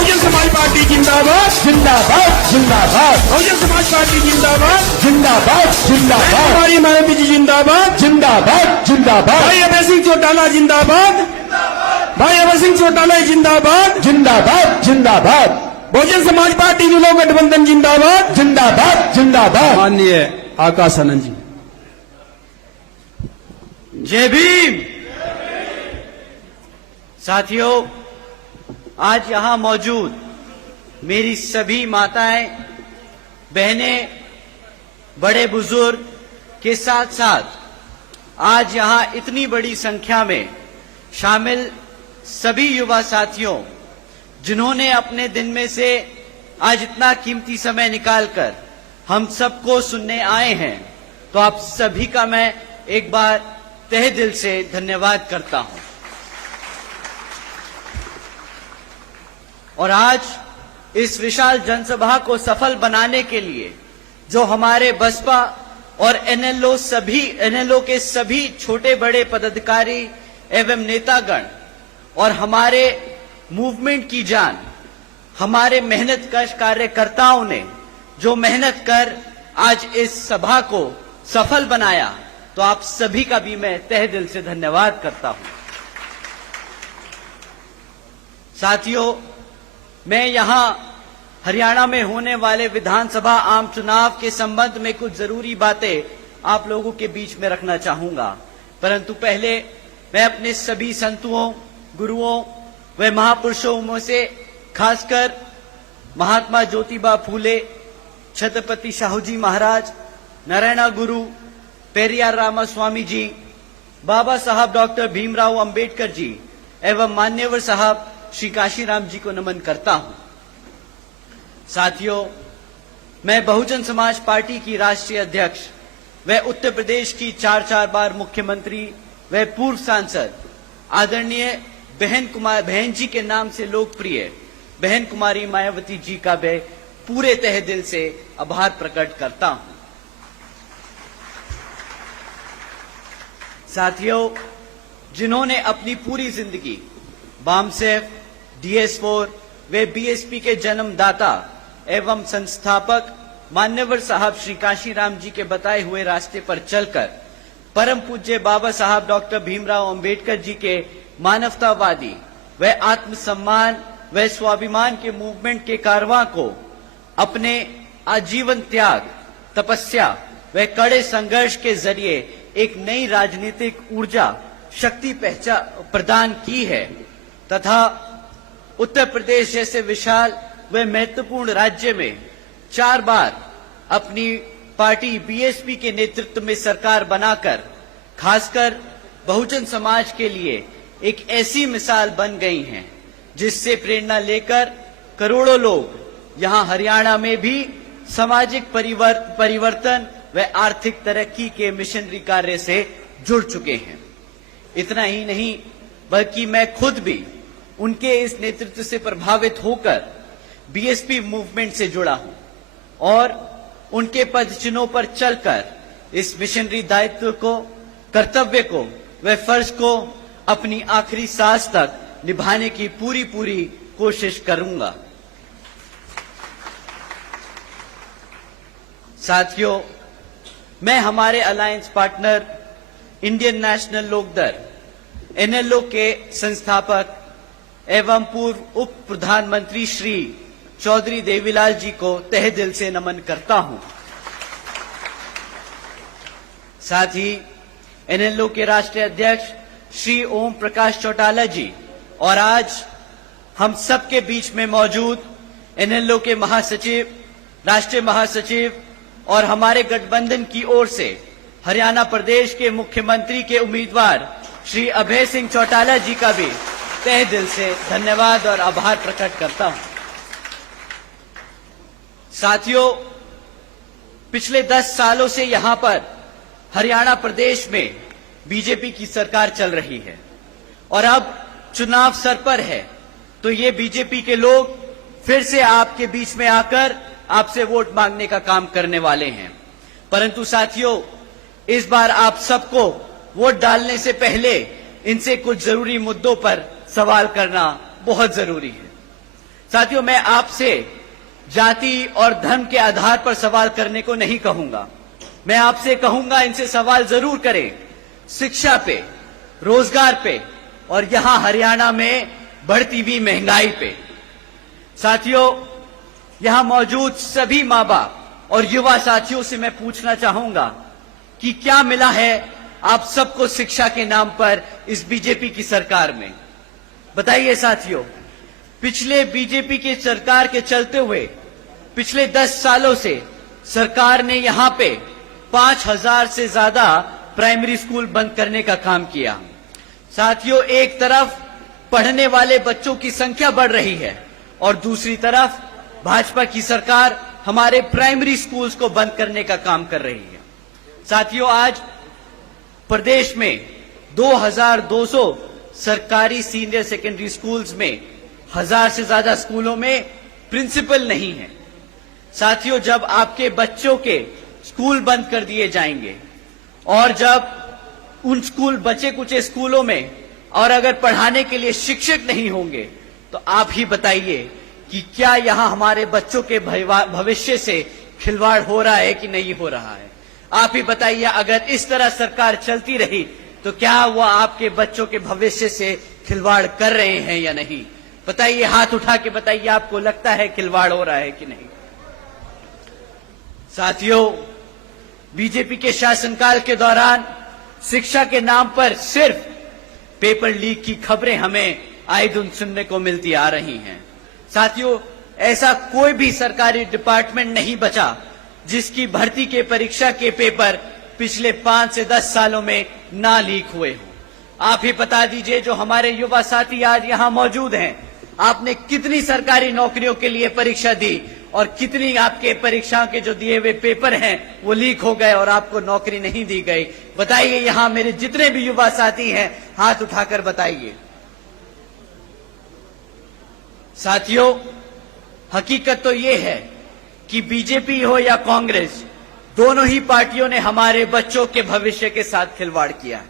Bahujan Samaj party जिंदाबाद, जिंदाबाद जिंदाबाद बहुजन समाज पार्टी जिंदाबाद, जिंदाबाद जिंदाबाद हमारी मायावती जी जिंदाबाद, जिंदाबाद जिंदाबाद भाई अभय सिंह चौटाला जिंदाबाद, भाई अभय सिंह चौटाला जिंदाबाद, जिंदाबाद जिंदाबाद बहुजन समाज पार्टी विलो गठबंधन जिंदाबाद, जिंदाबाद जिंदाबाद। माननीय आकाश आनंद जी। जय भीम। साथियों, आज यहां मौजूद मेरी सभी माताएं, बहनें, बड़े बुजुर्ग के साथ साथ आज यहां इतनी बड़ी संख्या में शामिल सभी युवा साथियों, जिन्होंने अपने दिन में से आज इतना कीमती समय निकालकर हम सबको सुनने आए हैं, तो आप सभी का मैं एक बार तहे दिल से धन्यवाद करता हूं। और आज इस विशाल जनसभा को सफल बनाने के लिए जो हमारे बसपा और एनएलओ के सभी छोटे बड़े पदाधिकारी एवं नेतागण और हमारे मूवमेंट की जान, हमारे मेहनतकश कार्यकर्ताओं ने जो मेहनत कर आज इस सभा को सफल बनाया, तो आप सभी का भी मैं तहे दिल से धन्यवाद करता हूं। साथियों, मैं यहां हरियाणा में होने वाले विधानसभा आम चुनाव के संबंध में कुछ जरूरी बातें आप लोगों के बीच में रखना चाहूंगा, परंतु पहले मैं अपने सभी संतों, गुरुओं व महापुरुषों में से खासकर महात्मा ज्योतिबा फूले, छत्रपति शाहूजी महाराज, नारायण गुरु, पेरियार रामास्वामी जी, बाबा साहब डॉक्टर भीमराव अंबेडकर जी एवं मान्यवर साहब श्री काशीराम जी को नमन करता हूं। साथियों, मैं बहुजन समाज पार्टी की राष्ट्रीय अध्यक्ष व उत्तर प्रदेश की 4 बार मुख्यमंत्री व पूर्व सांसद आदरणीय बहन जी के नाम से लोकप्रिय बहन कुमारी मायावती जी का मैं पूरे तहे दिल से आभार प्रकट करता हूं। साथियों, जिन्होंने अपनी पूरी जिंदगी बामसेफ, DS4 वे बीएसपी के जन्मदाता एवं संस्थापक मान्यवर साहब श्री काशीराम जी के बताए हुए रास्ते पर चलकर परम पूज्य बाबा साहब डॉक्टर भीमराव अंबेडकर जी के मानवतावादी व आत्मसम्मान व स्वाभिमान के मूवमेंट के कारवां को अपने आजीवन त्याग, तपस्या व कड़े संघर्ष के जरिए एक नई राजनीतिक ऊर्जा, शक्ति प्रदान की है तथा उत्तर प्रदेश जैसे विशाल व महत्वपूर्ण राज्य में 4 बार अपनी पार्टी बीएसपी के नेतृत्व में सरकार बनाकर खासकर बहुजन समाज के लिए एक ऐसी मिसाल बन गई हैं, जिससे प्रेरणा लेकर करोड़ों लोग यहां हरियाणा में भी सामाजिक परिवर्तन व आर्थिक तरक्की के मिशनरी कार्य से जुड़ चुके हैं। इतना ही नहीं, बल्कि मैं खुद भी उनके इस नेतृत्व से प्रभावित होकर बीएसपी मूवमेंट से जुड़ा हूं और उनके पदचिन्हों पर चलकर इस मिशनरी दायित्व को, कर्तव्य को व फर्ज को अपनी आखिरी सांस तक निभाने की पूरी कोशिश करूंगा। साथियों, मैं हमारे alliance partner Indian National Lokdal NLO के संस्थापक एवं पूर्व उप प्रधानमंत्री श्री चौधरी देवीलाल जी को तहे दिल से नमन करता हूं। साथ ही एनएलओ के राष्ट्रीय अध्यक्ष श्री ओम प्रकाश चौटाला जी और आज हम सबके बीच में मौजूद एनएलओ के महासचिव, राष्ट्रीय महासचिव और हमारे गठबंधन की ओर से हरियाणा प्रदेश के मुख्यमंत्री के उम्मीदवार श्री अभय सिंह चौटाला जी का भी तहे दिल से धन्यवाद और आभार प्रकट करता हूं। साथियों, पिछले 10 सालों से यहां पर हरियाणा प्रदेश में बीजेपी की सरकार चल रही है और अब चुनाव सर पर है, तो ये बीजेपी के लोग फिर से आपके बीच में आकर आपसे वोट मांगने का काम करने वाले हैं। परंतु साथियों, इस बार आप सबको वोट डालने से पहले इनसे कुछ जरूरी मुद्दों पर सवाल करना बहुत जरूरी है। साथियों, मैं आपसे जाति और धर्म के आधार पर सवाल करने को नहीं कहूंगा। मैं आपसे कहूंगा, इनसे सवाल जरूर करें शिक्षा पे, रोजगार पे और यहां हरियाणा में बढ़ती हुई महंगाई पे। साथियों, यहां मौजूद सभी मां बाप और युवा साथियों से मैं पूछना चाहूंगा कि क्या मिला है आप सबको शिक्षा के नाम पर इस बीजेपी की सरकार में? बताइए साथियों, पिछले बीजेपी की सरकार के चलते हुए पिछले 10 सालों से सरकार ने यहां पे 5000 से ज्यादा प्राइमरी स्कूल बंद करने का काम किया। साथियों, एक तरफ पढ़ने वाले बच्चों की संख्या बढ़ रही है और दूसरी तरफ भाजपा की सरकार हमारे प्राइमरी स्कूल्स को बंद करने का काम कर रही है। साथियों, आज प्रदेश में 2200 सरकारी सीनियर सेकेंडरी स्कूल्स में 1000 से ज्यादा स्कूलों में प्रिंसिपल नहीं है। साथियों, जब आपके बच्चों के स्कूल बंद कर दिए जाएंगे और जब उन स्कूल बचे कुचे स्कूलों में और अगर पढ़ाने के लिए शिक्षक नहीं होंगे तो आप ही बताइए कि क्या यहां हमारे बच्चों के भविष्य से खिलवाड़ हो रहा है कि नहीं हो रहा है? आप ही बताइए, अगर इस तरह सरकार चलती रही तो क्या वो आपके बच्चों के भविष्य से खिलवाड़ कर रहे हैं या नहीं? बताइए, हाथ उठा के बताइए, आपको लगता है खिलवाड़ हो रहा है कि नहीं? साथियों, बीजेपी के शासनकाल के दौरान शिक्षा के नाम पर सिर्फ पेपर लीक की खबरें हमें आए दिन सुनने को मिलती आ रही हैं। साथियों, ऐसा कोई भी सरकारी डिपार्टमेंट नहीं बचा जिसकी भर्ती के परीक्षा के पेपर पिछले 5 से 10 सालों में ना लीक हुए हों। आप ही बता दीजिए, जो हमारे युवा साथी आज यहां मौजूद हैं, आपने कितनी सरकारी नौकरियों के लिए परीक्षा दी और कितनी आपके परीक्षाओं के जो दिए हुए पेपर हैं वो लीक हो गए और आपको नौकरी नहीं दी गई? बताइए, यहां मेरे जितने भी युवा साथी हैं, हाथ उठाकर बताइए। साथियों, हकीकत तो ये है कि बीजेपी हो या कांग्रेस, दोनों ही पार्टियों ने हमारे बच्चों के भविष्य के साथ खिलवाड़ किया।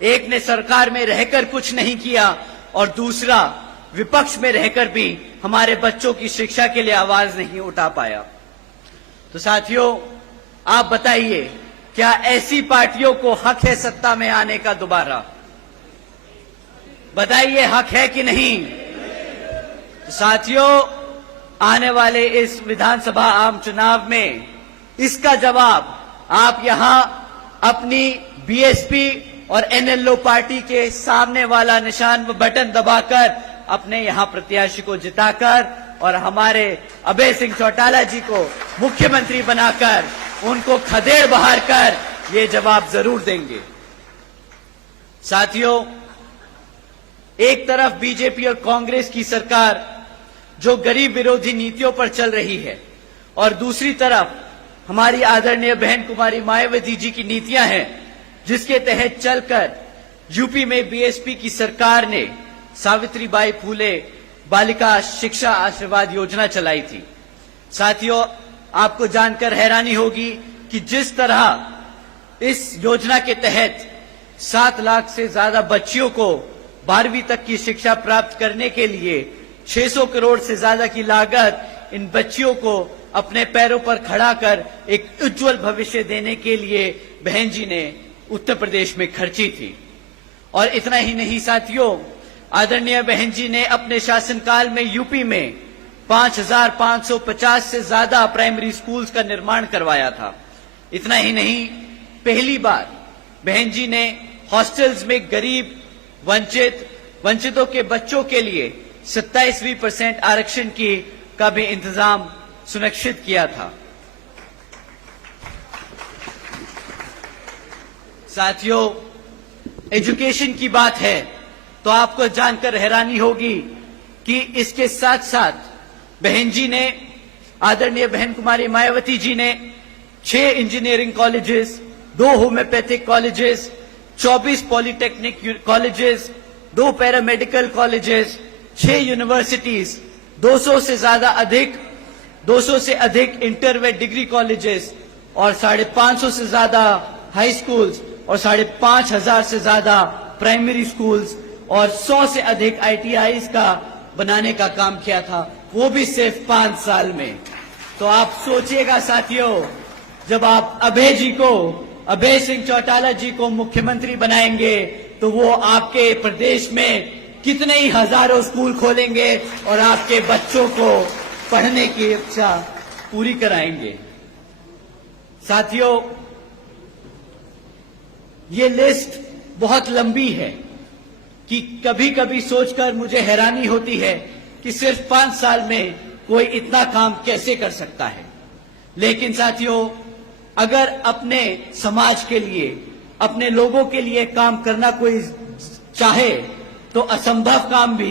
एक ने सरकार में रहकर कुछ नहीं किया और दूसरा विपक्ष में रहकर भी हमारे बच्चों की शिक्षा के लिए आवाज नहीं उठा पाया। तो साथियों, आप बताइए, क्या ऐसी पार्टियों को हक है सत्ता में आने का दोबारा? बताइए, हक है कि नहीं? तो साथियों, आने वाले इस विधानसभा आम चुनाव में इसका जवाब आप यहां अपनी बीएसपी और एनएलओ पार्टी के सामने वाला निशान बटन दबाकर अपने यहां प्रत्याशी को जिताकर और हमारे अभय सिंह चौटाला जी को मुख्यमंत्री बनाकर उनको खदेड़ बहार कर ये जवाब जरूर देंगे। साथियों, एक तरफ बीजेपी और कांग्रेस की सरकार जो गरीब विरोधी नीतियों पर चल रही है और दूसरी तरफ हमारी आदरणीय बहन कुमारी मायावती जी की नीतियां हैं, जिसके तहत चलकर यूपी में बीएसपी की सरकार ने सावित्रीबाई फूले बालिका शिक्षा आशीर्वाद योजना चलाई थी। साथियों, आपको जानकर हैरानी होगी कि जिस तरह इस योजना के तहत 7 लाख से ज्यादा बच्चियों को 12वीं तक की शिक्षा प्राप्त करने के लिए 600 करोड़ से ज्यादा की लागत इन बच्चियों को अपने पैरों पर खड़ा कर एक उज्जवल भविष्य देने के लिए बहन जी ने उत्तर प्रदेश में खर्ची थी। और इतना ही नहीं साथियों, आदरणीय बहन जी ने अपने शासनकाल में यूपी में 5550 से ज्यादा प्राइमरी स्कूल्स का निर्माण करवाया था। इतना ही नहीं, पहली बार बहन जी ने हॉस्टल्स में गरीब वंचितों के बच्चों के लिए 27% आरक्षण का भी इंतजाम सुनिश्चित किया था। साथियों, एजुकेशन की बात है तो आपको जानकर हैरानी होगी कि इसके साथ साथ बहन जी ने, आदरणीय बहन कुमारी मायावती जी ने 6 engineering colleges, 2 homeopathic colleges, 24 polytechnic colleges, 2 paramedical colleges, 6 universities, 200 से अधिक इंटर व डिग्री कॉलेजेस और 550 से ज्यादा हाई स्कूल्स और 5500 से ज्यादा प्राइमरी स्कूल्स और 100 से अधिक ITIs का बनाने का काम किया था। वो भी सिर्फ 5 साल में। तो आप सोचिएगा साथियों, जब आप अभय सिंह चौटाला जी को मुख्यमंत्री बनाएंगे तो वो आपके प्रदेश में कितने ही हजारों स्कूल खोलेंगे और आपके बच्चों को पढ़ने की इच्छा पूरी कराएंगे। साथियों, ये लिस्ट बहुत लंबी है कि कभी कभी सोचकर मुझे हैरानी होती है कि सिर्फ 5 साल में कोई इतना काम कैसे कर सकता है। लेकिन साथियों, अगर अपने समाज के लिए, अपने लोगों के लिए काम करना कोई चाहे तो असंभव काम भी